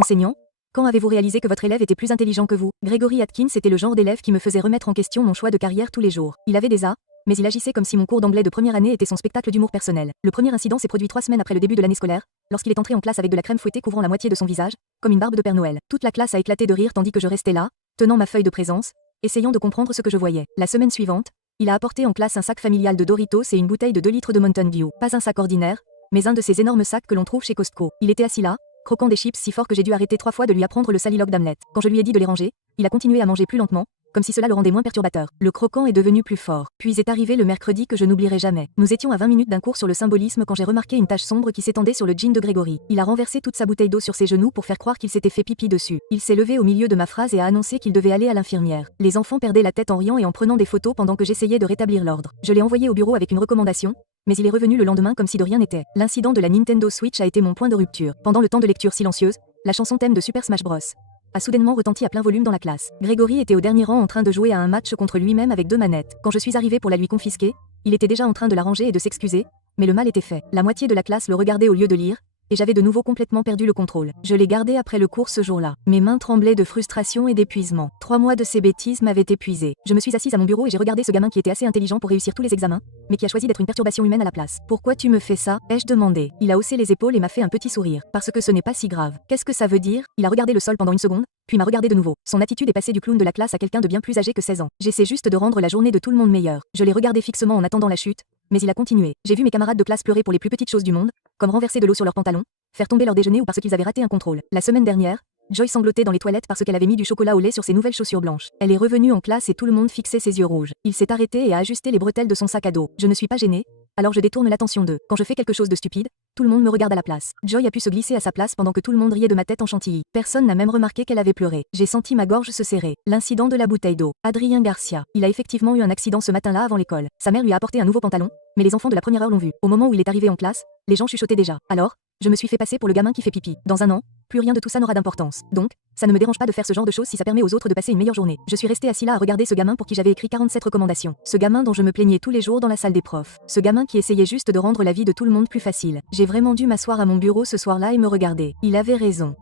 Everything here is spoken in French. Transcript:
Enseignant, quand avez-vous réalisé que votre élève était plus intelligent que vous? Gregory Atkins était le genre d'élève qui me faisait remettre en question mon choix de carrière tous les jours. Il avait des A, mais il agissait comme si mon cours d'anglais de première année était son spectacle d'humour personnel. Le premier incident s'est produit 3 semaines après le début de l'année scolaire, lorsqu'il est entré en classe avec de la crème fouettée couvrant la moitié de son visage, comme une barbe de Père Noël. Toute la classe a éclaté de rire tandis que je restais là, tenant ma feuille de présence, essayant de comprendre ce que je voyais. La semaine suivante, il a apporté en classe un sac familial de Doritos et une bouteille de 2 litres de Mountain Dew. Pas un sac ordinaire, mais un de ces énormes sacs que l'on trouve chez Costco. Il était assis là, croquant des chips si fort que j'ai dû arrêter 3 fois de lui apprendre le soliloque d'Hamlet. Quand je lui ai dit de les ranger, il a continué à manger plus lentement, comme si cela le rendait moins perturbateur. Le croquant est devenu plus fort. Puis est arrivé le mercredi que je n'oublierai jamais. Nous étions à 20 minutes d'un cours sur le symbolisme quand j'ai remarqué une tache sombre qui s'étendait sur le jean de Gregory. Il a renversé toute sa bouteille d'eau sur ses genoux pour faire croire qu'il s'était fait pipi dessus. Il s'est levé au milieu de ma phrase et a annoncé qu'il devait aller à l'infirmière. Les enfants perdaient la tête en riant et en prenant des photos pendant que j'essayais de rétablir l'ordre. Je l'ai envoyé au bureau avec une recommandation, mais il est revenu le lendemain comme si de rien n'était. L'incident de la Nintendo Switch a été mon point de rupture. Pendant le temps de lecture silencieuse, la chanson thème de Super Smash Bros. A soudainement retenti à plein volume dans la classe. Gregory était au dernier rang en train de jouer à un match contre lui-même avec 2 manettes. Quand je suis arrivé pour la lui confisquer, il était déjà en train de la ranger et de s'excuser, mais le mal était fait. La moitié de la classe le regardait au lieu de lire, et j'avais de nouveau complètement perdu le contrôle. Je l'ai gardé après le cours ce jour-là. Mes mains tremblaient de frustration et d'épuisement. 3 mois de ces bêtises m'avaient épuisé. Je me suis assise à mon bureau et j'ai regardé ce gamin qui était assez intelligent pour réussir tous les examens, mais qui a choisi d'être une perturbation humaine à la place. Pourquoi tu me fais ça? Ai-je demandé. Il a haussé les épaules et m'a fait un petit sourire. Parce que ce n'est pas si grave. Qu'est-ce que ça veut dire? Il a regardé le sol pendant une seconde, puis m'a regardé de nouveau. Son attitude est passée du clown de la classe à quelqu'un de bien plus âgé que 16 ans. J'essaie juste de rendre la journée de tout le monde meilleure. Je l'ai regardé fixement en attendant la chute, mais il a continué. J'ai vu mes camarades de classe pleurer pour les plus petites choses du monde, comme renverser de l'eau sur leurs pantalons, faire tomber leur déjeuner ou parce qu'ils avaient raté un contrôle. La semaine dernière, Joy sanglotait dans les toilettes parce qu'elle avait mis du chocolat au lait sur ses nouvelles chaussures blanches. Elle est revenue en classe et tout le monde fixait ses yeux rouges. Il s'est arrêté et a ajusté les bretelles de son sac à dos. Je ne suis pas gênée, alors je détourne l'attention d'eux. Quand je fais quelque chose de stupide, tout le monde me regarde à la place. Joy a pu se glisser à sa place pendant que tout le monde riait de ma tête en chantilly. Personne n'a même remarqué qu'elle avait pleuré. J'ai senti ma gorge se serrer. L'incident de la bouteille d'eau. Adrien Garcia. Il a effectivement eu un accident ce matin-là avant l'école. Sa mère lui a apporté un nouveau pantalon, mais les enfants de la première heure l'ont vu. Au moment où il est arrivé en classe, les gens chuchotaient déjà. Alors, je me suis fait passer pour le gamin qui fait pipi. Dans un an, plus rien de tout ça n'aura d'importance. Donc, ça ne me dérange pas de faire ce genre de choses si ça permet aux autres de passer une meilleure journée. Je suis resté assis là à regarder ce gamin pour qui j'avais écrit 47 recommandations. Ce gamin dont je me plaignais tous les jours dans la salle des profs. Ce gamin qui essayait juste de rendre la vie de tout le monde plus facile. J'ai vraiment dû m'asseoir à mon bureau ce soir-là et me regarder. Il avait raison.